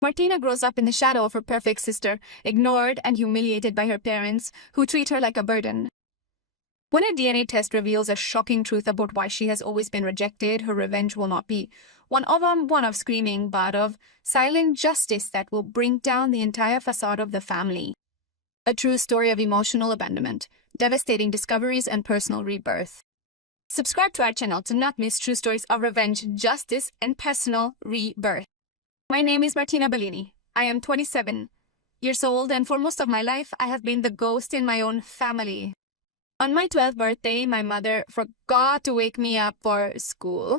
Martina grows up in the shadow of her perfect sister, ignored and humiliated by her parents, who treat her like a burden. When a DNA test reveals a shocking truth about why she has always been rejected, her revenge will not be one of screaming, but of silent justice that will bring down the entire facade of the family. A true story of emotional abandonment, devastating discoveries, and personal rebirth. Subscribe to our channel to not miss true stories of revenge, justice, and personal rebirth. My name is Martina Bellini. I am 27 years old, and for most of my life, I have been the ghost in my own family. On my 12th birthday, my mother forgot to wake me up for school.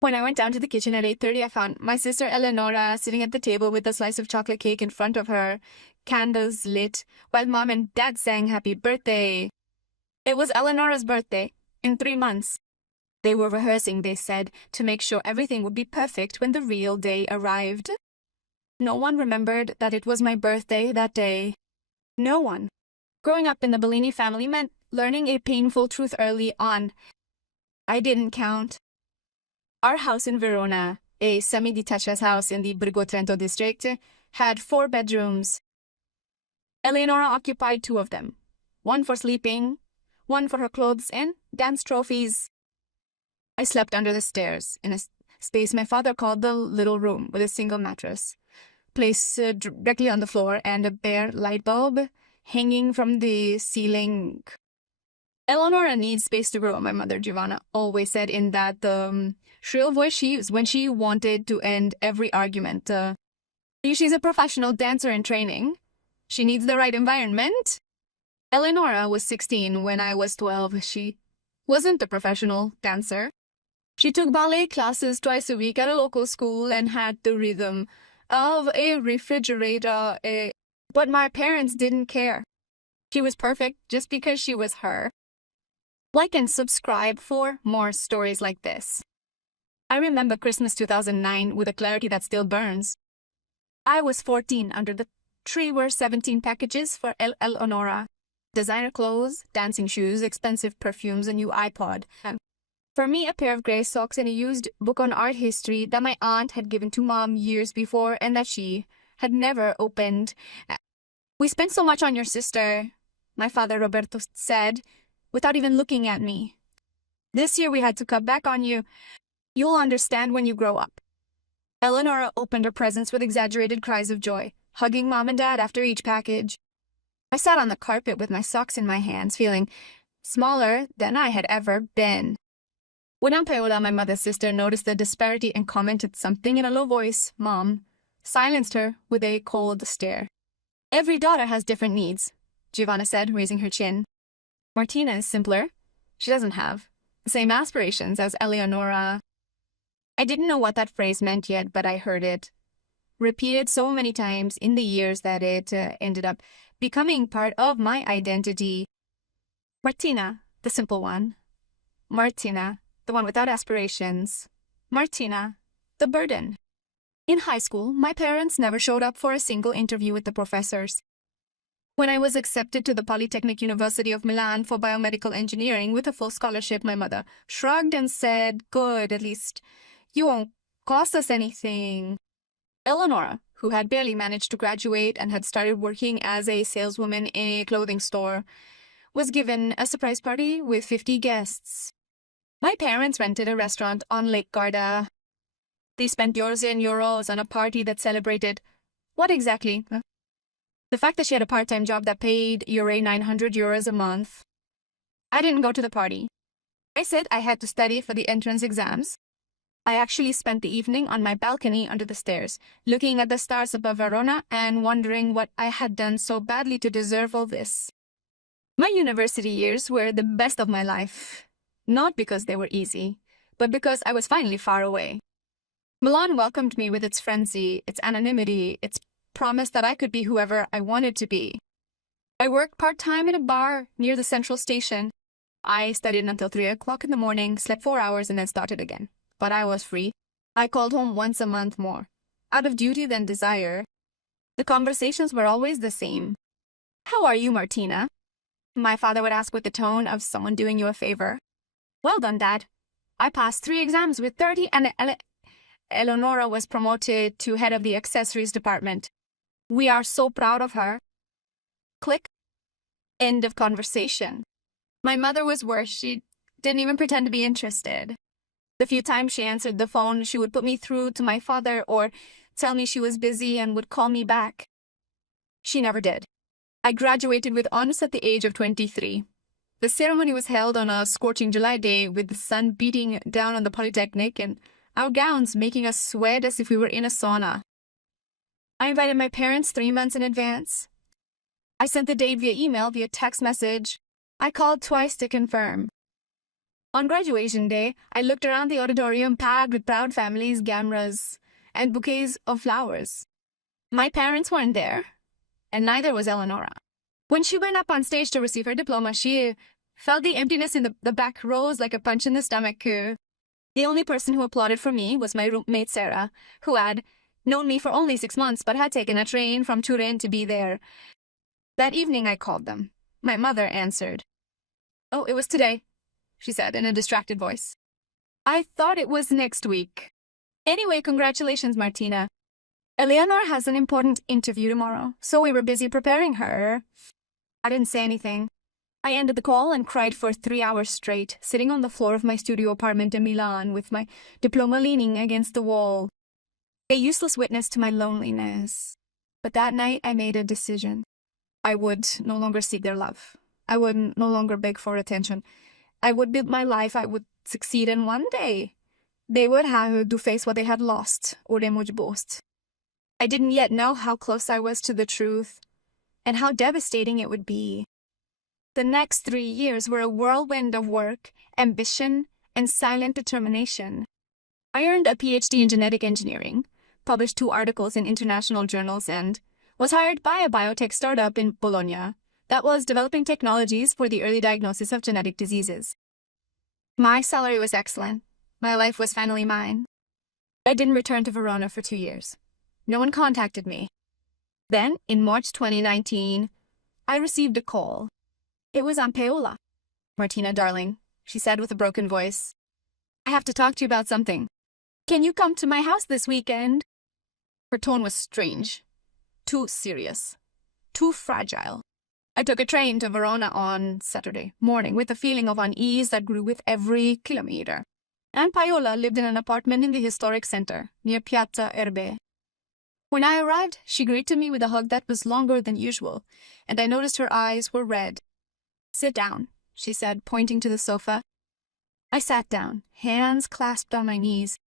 When I went down to the kitchen at 8:30, I found my sister Eleonora sitting at the table with a slice of chocolate cake in front of her, candles lit, while Mom and Dad sang happy birthday. It was Eleonora's birthday, in 3 months. They were rehearsing, they said, to make sure everything would be perfect when the real day arrived. No one remembered that it was my birthday that day. No one. Growing up in the Bellini family meant learning a painful truth early on. I didn't count. Our house in Verona, a semi-detached house in the Borgo Trento district, had 4 bedrooms. Eleonora occupied 2 of them, one for sleeping, one for her clothes and dance trophies. I slept under the stairs, in a space my father called the little room, with a single mattress, placed directly on the floor, and a bare light bulb hanging from the ceiling. Eleonora needs space to grow, my mother Giovanna always said in that shrill voice she used when she wanted to end every argument. She's a professional dancer in training. She needs the right environment. Eleonora was 16 when I was 12. She wasn't a professional dancer. She took ballet classes twice a week at a local school and had the rhythm of a refrigerator. But my parents didn't care. She was perfect just because she was her. Like and subscribe for more stories like this. I remember Christmas 2009 with a clarity that still burns. I was 14. Under the tree were 17 packages for Eleonora. Designer clothes, dancing shoes, expensive perfumes, a new iPod. For me, a pair of gray socks and a used book on art history that my aunt had given to Mom years before and that she had never opened. "We spent so much on your sister," my father Roberto said, without even looking at me. "This year we had to cut back on you. You'll understand when you grow up." Eleonora opened her presents with exaggerated cries of joy, hugging Mom and Dad after each package. I sat on the carpet with my socks in my hands, feeling smaller than I had ever been. When Aunt Paola, my mother's sister, noticed the disparity and commented something in a low voice, Mom silenced her with a cold stare. "Every daughter has different needs," Giovanna said, raising her chin. "Martina is simpler. She doesn't have the same aspirations as Eleonora." I didn't know what that phrase meant yet, but I heard it repeated so many times in the years that it ended up becoming part of my identity. Martina, the simple one. Martina, the one without aspirations. Martina, the burden. In high school, my parents never showed up for a single interview with the professors. When I was accepted to the Polytechnic University of Milan for biomedical engineering with a full scholarship, my mother shrugged and said, "Good, at least you won't cost us anything." Eleonora, who had barely managed to graduate and had started working as a saleswoman in a clothing store, was given a surprise party with 50 guests. My parents rented a restaurant on Lake Garda. They spent euros on a party that celebrated what exactly? The fact that she had a part-time job that paid €900 a month. I didn't go to the party. I said I had to study for the entrance exams. I actually spent the evening on my balcony under the stairs, looking at the stars above Verona and wondering what I had done so badly to deserve all this. My university years were the best of my life, not because they were easy, but because I was finally far away. Milan welcomed me with its frenzy, its anonymity, its promise that I could be whoever I wanted to be. I worked part-time in a bar near the central station. I studied until 3 o'clock in the morning, slept 4 hours, and then started again. But I was free. I called home once a month more, out of duty than desire. The conversations were always the same. "How are you, Martina?" my father would ask with the tone of someone doing you a favor. "Well done, Dad. I passed 3 exams with 30 and Eleonora was promoted to head of the accessories department. We are so proud of her. Click. End of conversation. My mother was worse. She didn't even pretend to be interested. The few times she answered the phone, she would put me through to my father or tell me she was busy and would call me back. She never did. I graduated with honors at the age of 23. The ceremony was held on a scorching July day with the sun beating down on the Polytechnic and our gowns making us sweat as if we were in a sauna. I invited my parents 3 months in advance. I sent the date via email, via text message. I called twice to confirm. On graduation day, I looked around the auditorium packed with proud families, cameras, and bouquets of flowers. My parents weren't there, and neither was Eleonora. When she went up on stage to receive her diploma, she felt the emptiness in the back rows like a punch in the stomach. The only person who applauded for me was my roommate Sarah, who had known me for only 6 months but had taken a train from Turin to be there. That evening I called them. My mother answered. "Oh, it was today," she said in a distracted voice. "I thought it was next week. Anyway, congratulations, Martina. Eleanor has an important interview tomorrow, so we were busy preparing her." I didn't say anything. I ended the call and cried for 3 hours straight, sitting on the floor of my studio apartment in Milan with my diploma leaning against the wall. A useless witness to my loneliness. But that night I made a decision. I would no longer seek their love. I would no longer beg for attention. I would build my life. I would succeed, and one day they would have to face what they had lost, or they would boast. I didn't yet know how close I was to the truth, and how devastating it would be. The next 3 years were a whirlwind of work, ambition, and silent determination. I earned a PhD in genetic engineering, published 2 articles in international journals, and was hired by a biotech startup in Bologna that was developing technologies for the early diagnosis of genetic diseases. My salary was excellent. My life was finally mine. I didn't return to Verona for 2 years. No one contacted me. Then, in March 2019, I received a call. It was Aunt Paola. "Martina, darling," she said with a broken voice. "I have to talk to you about something. Can you come to my house this weekend?" Her tone was strange. Too serious. Too fragile. I took a train to Verona on Saturday morning with a feeling of unease that grew with every kilometer. Aunt Paola lived in an apartment in the historic center, near Piazza Erbe. When I arrived, she greeted me with a hug that was longer than usual, and I noticed her eyes were red. "Sit down," she said, pointing to the sofa. I sat down, hands clasped on my knees.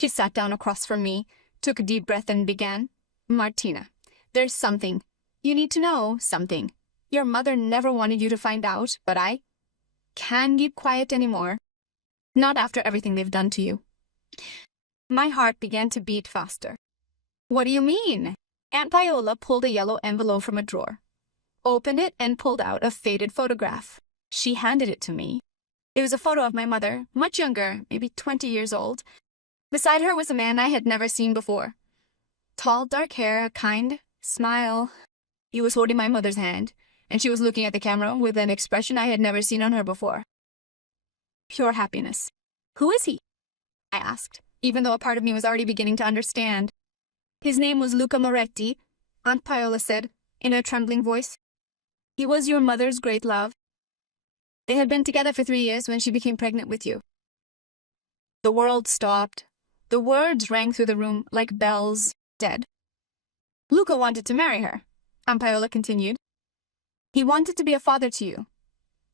She sat down across from me, took a deep breath, and began. "Martina, there's something. You need to know something. Your mother never wanted you to find out, but I can't keep quiet anymore. Not after everything they've done to you." My heart began to beat faster. "What do you mean?" Aunt Paola pulled a yellow envelope from a drawer, opened it, and pulled out a faded photograph. She handed it to me. It was a photo of my mother, much younger, maybe 20 years old. Beside her was a man I had never seen before. Tall, dark hair, a kind smile. He was holding my mother's hand, and she was looking at the camera with an expression I had never seen on her before. Pure happiness. "Who is he?" I asked, even though a part of me was already beginning to understand. "His name was Luca Moretti," Aunt Paola said, in a trembling voice. "He was your mother's great love. They had been together for 3 years when she became pregnant with you." The world stopped. The words rang through the room like bells, dead. "Luca wanted to marry her," Aunt Paola continued. "He wanted to be a father to you.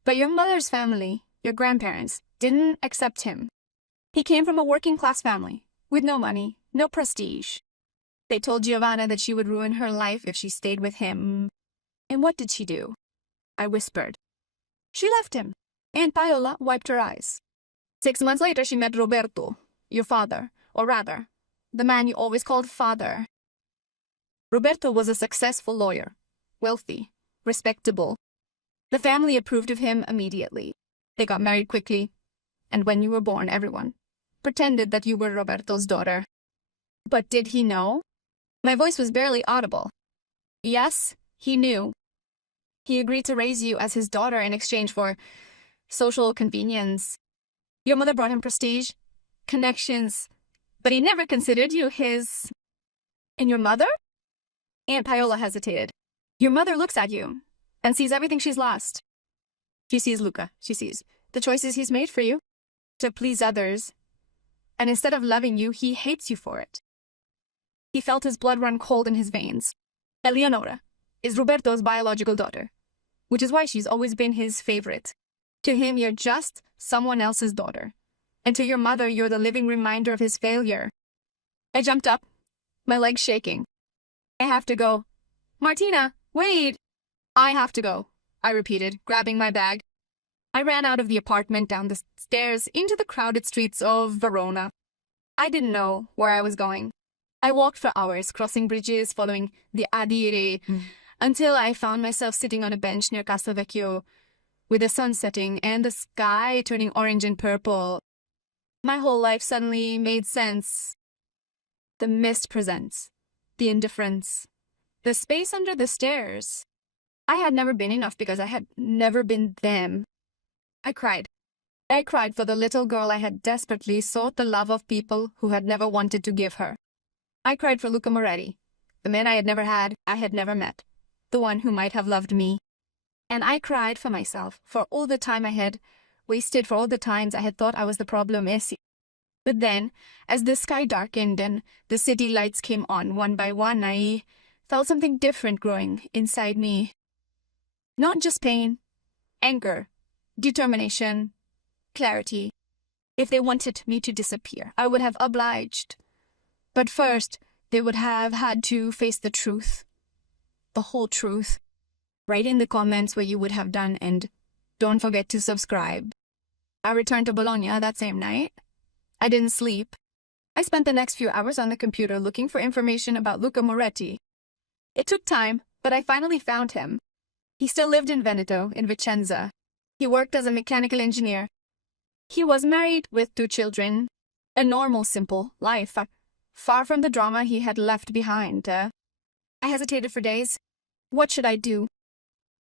But your mother's family, your grandparents, didn't accept him. He came from a working-class family, with no money, no prestige. They told Giovanna that she would ruin her life if she stayed with him. And what did she do?" I whispered. "She left him." Aunt Paola wiped her eyes. 6 months later, she met Roberto, your father, or rather, the man you always called father. Roberto was a successful lawyer, wealthy, respectable. The family approved of him immediately. They got married quickly, and when you were born, everyone pretended that you were Roberto's daughter. But did he know? My voice was barely audible. Yes, he knew. He agreed to raise you as his daughter in exchange for social convenience. Your mother brought him prestige, connections, But he never considered you his... And your mother? Aunt Paola hesitated. Your mother looks at you and sees everything she's lost. She sees Luca. She sees the choices he's made for you to please others. And instead of loving you, he hates you for it. He felt his blood run cold in his veins. Eleonora is Roberto's biological daughter, which is why she's always been his favorite. To him, you're just someone else's daughter. And to your mother, you're the living reminder of his failure. I jumped up, my legs shaking. I have to go. Martina, wait! I have to go, I repeated, grabbing my bag. I ran out of the apartment, down the stairs, into the crowded streets of Verona. I didn't know where I was going. I walked for hours, crossing bridges, following the Adire, until I found myself sitting on a bench near Castelvecchio, with the sun setting and the sky turning orange and purple. My whole life suddenly made sense. The mist presents, the indifference, the space under the stairs. I had never been enough because I had never been them. I cried. I cried for the little girl I had desperately sought the love of people who had never wanted to give her. I cried for Luca Moretti, the man I had never met, the one who might have loved me. And I cried for myself, for all the time I had wasted, for all the times I had thought I was the problem. But then, as the sky darkened and the city lights came on one by one, I felt something different growing inside me. Not just pain, anger, determination, clarity. If they wanted me to disappear, I would have obliged. But first, they would have had to face the truth. The whole truth. Write in the comments what you would have done, and don't forget to subscribe. I returned to Bologna that same night. I didn't sleep. I spent the next few hours on the computer looking for information about Luca Moretti. It took time, but I finally found him. He still lived in Veneto, in Vicenza. He worked as a mechanical engineer. He was married with 2 children. A normal, simple life, far from the drama he had left behind. I hesitated for days. What should I do?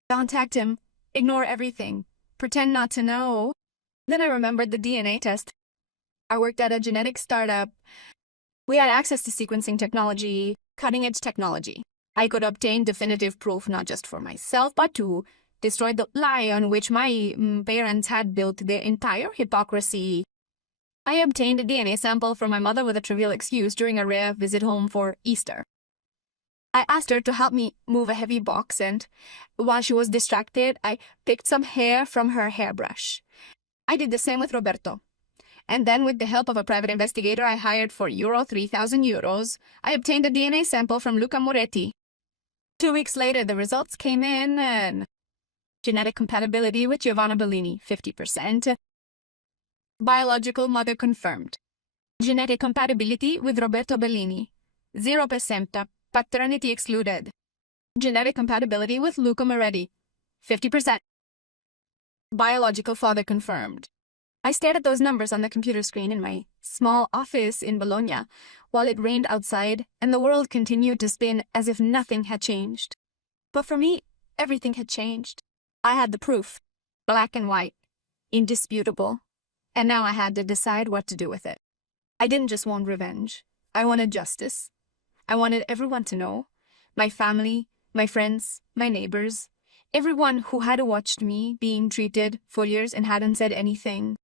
Contact him, ignore everything, pretend not to know. Then I remembered the DNA test. I worked at a genetic startup. We had access to sequencing technology, cutting-edge technology. I could obtain definitive proof not just for myself, but to destroy the lie on which my parents had built their entire hypocrisy. I obtained a DNA sample from my mother with a trivial excuse during a rare visit home for Easter. I asked her to help me move a heavy box, and while she was distracted, I picked some hair from her hairbrush. I did the same with Roberto. And then, with the help of a private investigator I hired for €3,000, I obtained a DNA sample from Luca Moretti. 2 weeks later, the results came in, and genetic compatibility with Giovanna Bellini, 50%. Biological mother confirmed. Genetic compatibility with Roberto Bellini, 0%. Paternity excluded. Genetic compatibility with Luca Moretti, 50%. Biological father confirmed. I stared at those numbers on the computer screen in my small office in Bologna while it rained outside and the world continued to spin as if nothing had changed. But for me, everything had changed. I had the proof, black and white, indisputable, and now I had to decide what to do with it. I didn't just want revenge. I wanted justice. I wanted everyone to know, my family, my friends, my neighbors, everyone who had watched me being treated for years and hadn't said anything.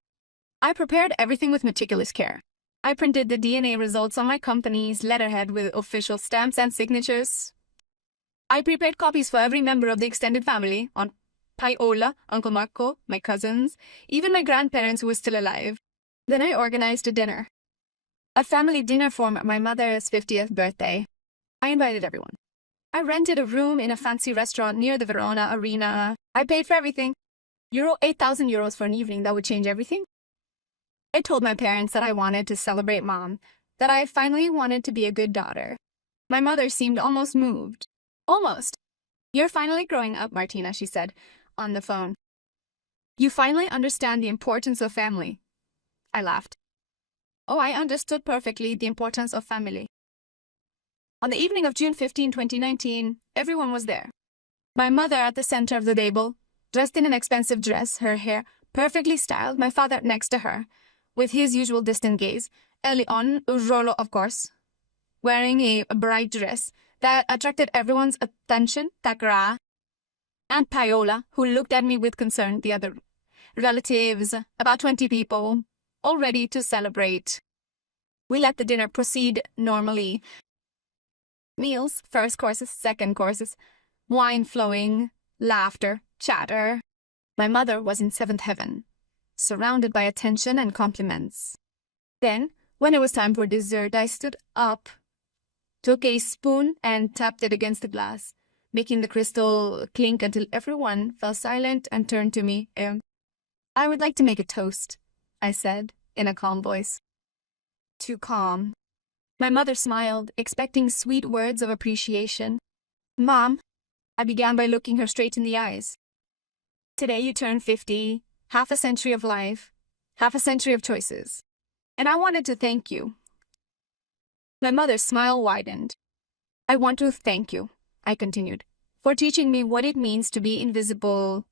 I prepared everything with meticulous care. I printed the DNA results on my company's letterhead with official stamps and signatures. I prepared copies for every member of the extended family, Aunt Paola, Uncle Marco, my cousins, even my grandparents who were still alive. Then I organized a dinner. A family dinner for my mother's 50th birthday. I invited everyone. I rented a room in a fancy restaurant near the Verona Arena. I paid for everything. €8,000 for an evening that would change everything. I told my parents that I wanted to celebrate Mom, that I finally wanted to be a good daughter. My mother seemed almost moved. Almost. You're finally growing up, Martina, she said, on the phone. You finally understand the importance of family. I laughed. Oh, I understood perfectly the importance of family. On the evening of June 15, 2019, everyone was there. My mother at the center of the table, dressed in an expensive dress, her hair perfectly styled, my father next to her, with his usual distant gaze, early on, Rolo, of course, wearing a bright dress that attracted everyone's attention, Takra, and Paola, who looked at me with concern, the other relatives, about 20 people, all ready to celebrate. We let the dinner proceed normally. Meals, first courses, second courses, wine flowing, laughter, chatter. My mother was in seventh heaven, surrounded by attention and compliments. Then, when it was time for dessert, I stood up, took a spoon and tapped it against the glass, making the crystal clink until everyone fell silent and turned to me. I would like to make a toast, I said, in a calm voice. Too calm. My mother smiled, expecting sweet words of appreciation. Mom, I began by looking her straight in the eyes. Today you turn 50, half a century of life, half a century of choices. And I wanted to thank you. My mother's smile widened. I want to thank you, I continued, for teaching me what it means to be invisible,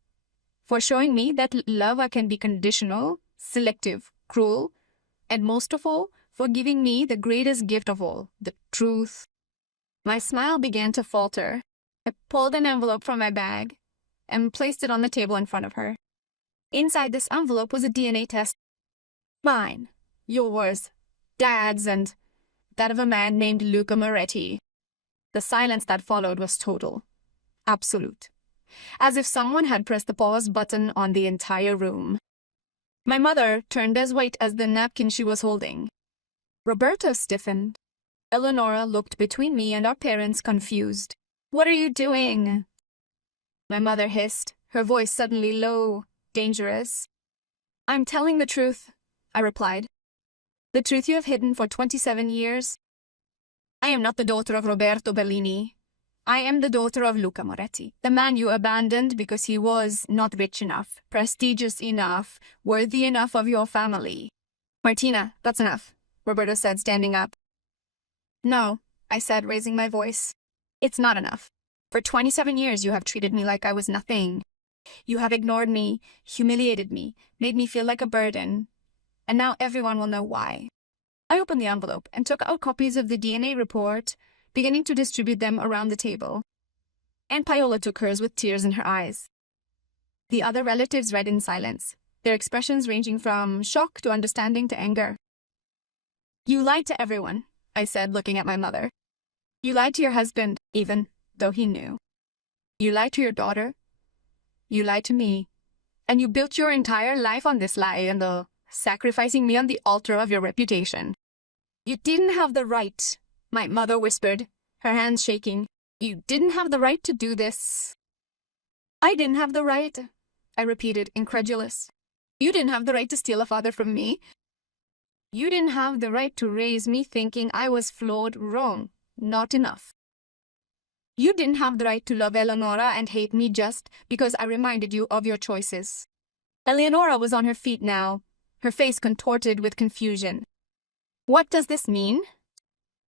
for showing me that love can be conditional, selective, cruel, and most of all, for giving me the greatest gift of all, the truth. My smile began to falter. I pulled an envelope from my bag and placed it on the table in front of her. Inside this envelope was a DNA test. Mine, yours, Dad's, and that of a man named Luca Moretti. The silence that followed was total, absolute, as if someone had pressed the pause button on the entire room. My mother turned as white as the napkin she was holding. Roberto stiffened. Eleonora looked between me and our parents, confused. What are you doing? My mother hissed, her voice suddenly low, dangerous. I'm telling the truth, I replied. The truth you have hidden for 27 years. I am not the daughter of Roberto Bellini. I am the daughter of Luca Moretti, the man you abandoned because he was not rich enough, prestigious enough, worthy enough of your family. Martina, that's enough, Roberto said, standing up. No, I said, raising my voice. It's not enough. For 27 years you have treated me like I was nothing. You have ignored me, humiliated me, made me feel like a burden. And now everyone will know why. I opened the envelope and took out copies of the DNA report, beginning to distribute them around the table. Aunt Paola took hers with tears in her eyes. The other relatives read in silence, their expressions ranging from shock to understanding to anger. You lied to everyone, I said, looking at my mother. You lied to your husband, even though he knew. You lied to your daughter. You lied to me. And you built your entire life on this lie and sacrificing me on the altar of your reputation. You didn't have the right, my mother whispered, her hands shaking. You didn't have the right to do this. I didn't have the right, I repeated, incredulous. You didn't have the right to steal a father from me. You didn't have the right to raise me thinking I was flawed, wrong, not enough. You didn't have the right to love Eleonora and hate me just because I reminded you of your choices. Eleonora was on her feet now, her face contorted with confusion. What does this mean?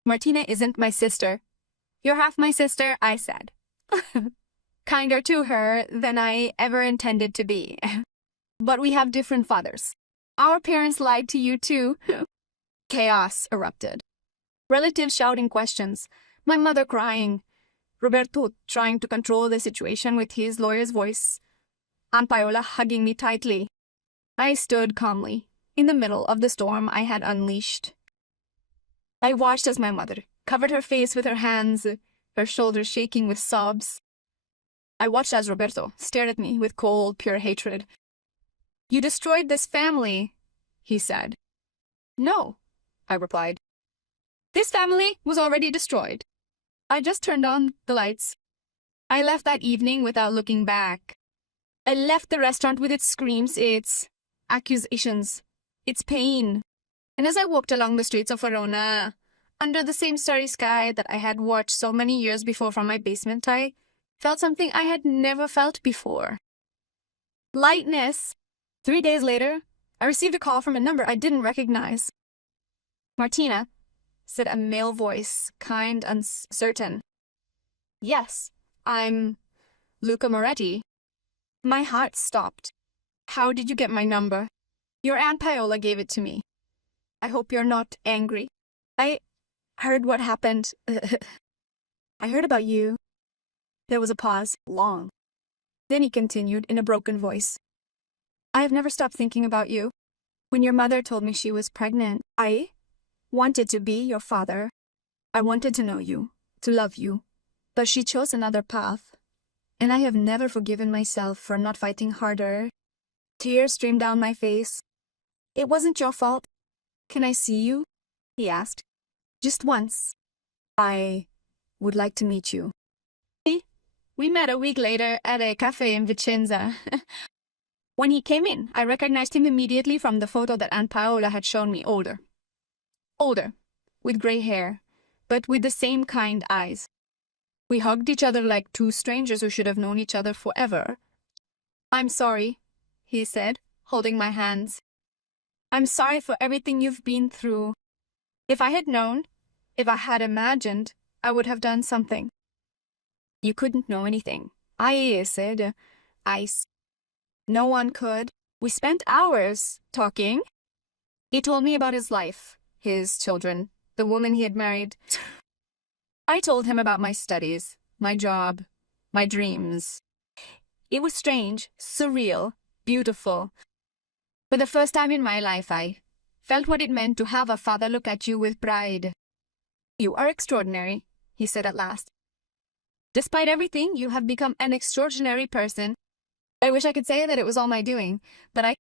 Martina isn't my sister. You're half my sister, I said. Kinder to her than I ever intended to be. But we have different fathers. Our parents lied to you too. Chaos erupted. Relatives shouting questions, my mother crying, Roberto trying to control the situation with his lawyer's voice, Aunt Paola hugging me tightly. I stood calmly, in the middle of the storm I had unleashed. I watched as my mother covered her face with her hands, her shoulders shaking with sobs. I watched as Roberto stared at me with cold, pure hatred. You destroyed this family, he said. No, I replied. This family was already destroyed. I just turned on the lights. I left that evening without looking back. I left the restaurant with its screams, its accusations, its pain. And as I walked along the streets of Verona, under the same starry sky that I had watched so many years before from my basement, I felt something I had never felt before. Lightness. 3 days later, I received a call from a number I didn't recognize. Martina, said a male voice, kind, uncertain. Yes, I'm Luca Moretti. My heart stopped. How did you get my number? Your Aunt Paola gave it to me. I hope you're not angry. I heard what happened. I heard about you. There was a pause, long. Then he continued in a broken voice. I have never stopped thinking about you. When your mother told me she was pregnant, I wanted to be your father. I wanted to know you, to love you. But she chose another path. And I have never forgiven myself for not fighting harder. Tears streamed down my face. It wasn't your fault. Can I see you? He asked. Just once. I would like to meet you. We met a week later at a cafe in Vicenza. When he came in, I recognized him immediately from the photo that Aunt Paola had shown me. Older, with gray hair, but with the same kind eyes. We hugged each other like two strangers who should have known each other forever. I'm sorry, he said, holding my hands. I'm sorry for everything you've been through. If I had known, if I had imagined, I would have done something. You couldn't know anything. I said, no one could. We spent hours talking. He told me about his life, his children, the woman he had married. I told him about my studies, my job, my dreams. It was strange, surreal, beautiful. For the first time in my life, I felt what it meant to have a father look at you with pride. You are extraordinary, he said at last. Despite everything, you have become an extraordinary person. I wish I could say that it was all my doing, but I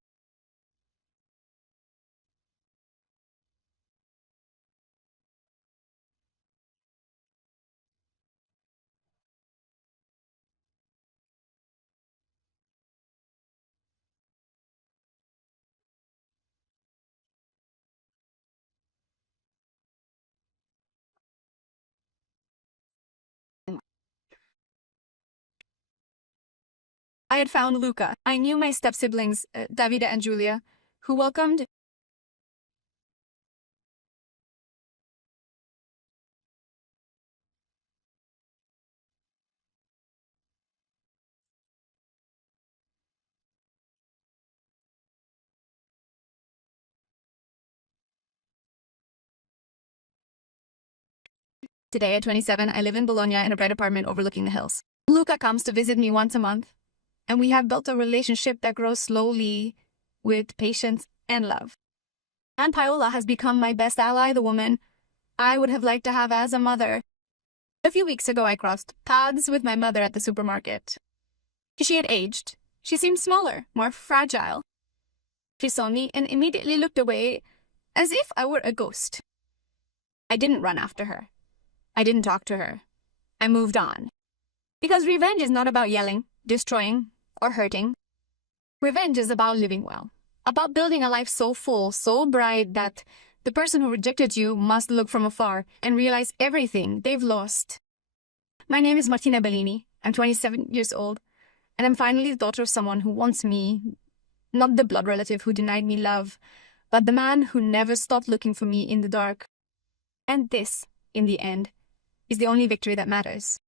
had found Luca. I knew my step-siblings, Davide and Giulia, who welcomed Today at 27, I live in Bologna in a bright apartment overlooking the hills. Luca comes to visit me once a month, and we have built a relationship that grows slowly, with patience and love. Aunt Paola has become my best ally, the woman I would have liked to have as a mother. A few weeks ago, I crossed paths with my mother at the supermarket. She had aged. She seemed smaller, more fragile. She saw me and immediately looked away, as if I were a ghost. I didn't run after her. I didn't talk to her. I moved on. Because revenge is not about yelling, destroying, or hurting. Revenge is about living well. About building a life so full, so bright that the person who rejected you must look from afar and realize everything they've lost. My name is Martina Bellini. I'm 27 years old, and I'm finally the daughter of someone who wants me, not the blood relative who denied me love, but the man who never stopped looking for me in the dark. And this, in the end, is the only victory that matters.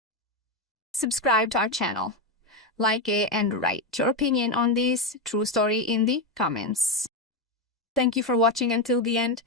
Subscribe to our channel, like it, and write your opinion on this true story in the comments. Thank you for watching until the end.